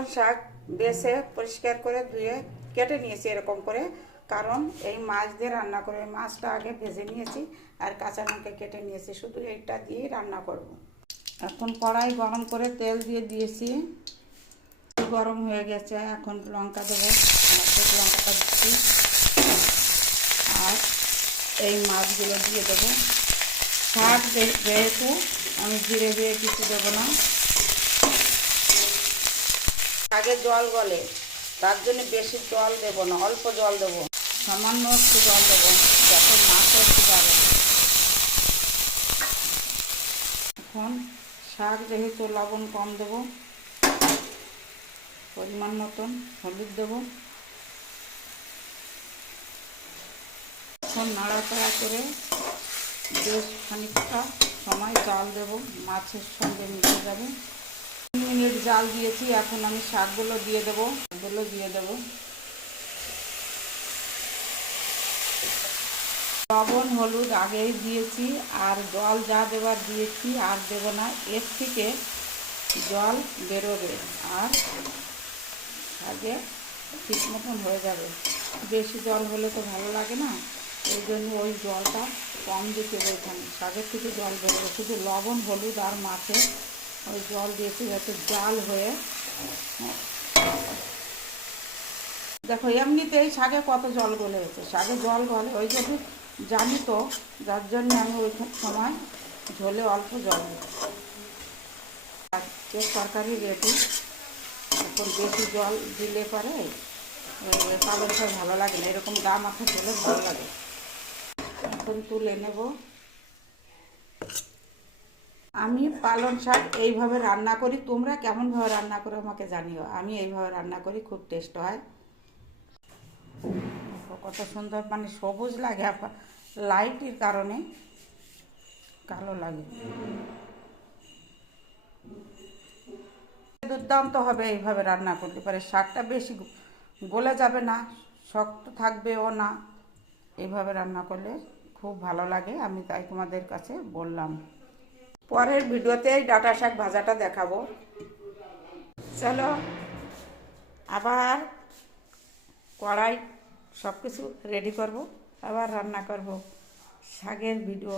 পালং শাক বেছে পরিষ্কার করে ধুয়ে কেটে নিয়েছি এরকম করে, কারণ এই মাছ দিয়ে রান্না করে মাছটা আগে ভেজে নিয়েছি আর কাঁচা লঙ্কা কেটে নিয়েছি, শুধু এইটা দিয়েই রান্না করব। এখন কড়াই গরম করে তেল দিয়ে দিয়েছি, গরম হয়ে গেছে। এখন লঙ্কা দেবো, লঙ্কাটা দিচ্ছি আর এই মাছগুলো দিয়ে দেবো। শাক যেহেতু আমি জিরে দিয়ে কিছু দেবো না, আগে জল গলে, তার জন্য বেশি জল দেবো না, অল্প জল দেবো, সামান্য একটু জল দেবো যাতে মাছ একটু যাবে। এখন শাক যেহেতু লবণ কম দেবো, পরিমাণ মতন হলুদ দেবো। এখন নাড়াচাড়া করে বেশ খানিকটা সময় জাল দেবো, মাছের সঙ্গে মিশে যাবে। 3 মিনিট জাল দিয়েছি, এখন আমি শাকগুলো দিয়ে দেবো। লবণ হলুদ আগেই দিয়েছি, আর জল যা দেবার দিয়েছি আর দেব না, এর থেকে জল বেরোবে আর শাকে ঠিক মতন হয়ে যাবে। বেশি জল হলে তো ভালো লাগে না, এই জন্য ওই জলটা কম দিতে হবে। এখানে শাকের থেকে জল বেরোবে, শুধু লবণ হলুদ আর মাছে ওই জল দিয়েছি যাতে জাল হয়ে। দেখো এমনিতেই শাকে কত জল গলে গেছে, শাকে জল গলে ওই জন্য জানি তো, যার জন্য আমি ওই সময় ঝোলে অল্প জল দিই। আজকের তরকারি রেডি। এখন বেশি জল দিলে পরে পালং শাক ভালো লাগে না, এরকম গা মাথা ঝোলে ভালো লাগে। এখন তুলে নেব। আমি পালং শাক এইভাবে রান্না করি, তোমরা কেমনভাবে রান্না করো আমাকে জানিও। আমি এইভাবে রান্না করি, খুব টেস্ট হয়। কত সুন্দর, মানে সবুজ লাগে, লাইটের কারণে কালো লাগে। দুর্দান্ত হবে এইভাবে রান্না করতে পারে। শাকটা বেশি গলে যাবে না, শক্ত থাকবেও না, এইভাবে রান্না করলে খুব ভালো লাগে। আমি তাই তোমাদের কাছে বললাম। পরের ভিডিওতে ডাঁটা শাক ভাজাটা দেখাবো। চলো আবার কড়াই সব কিছু রেডি করব, আবার রান্না করব। শাকের ভিডিও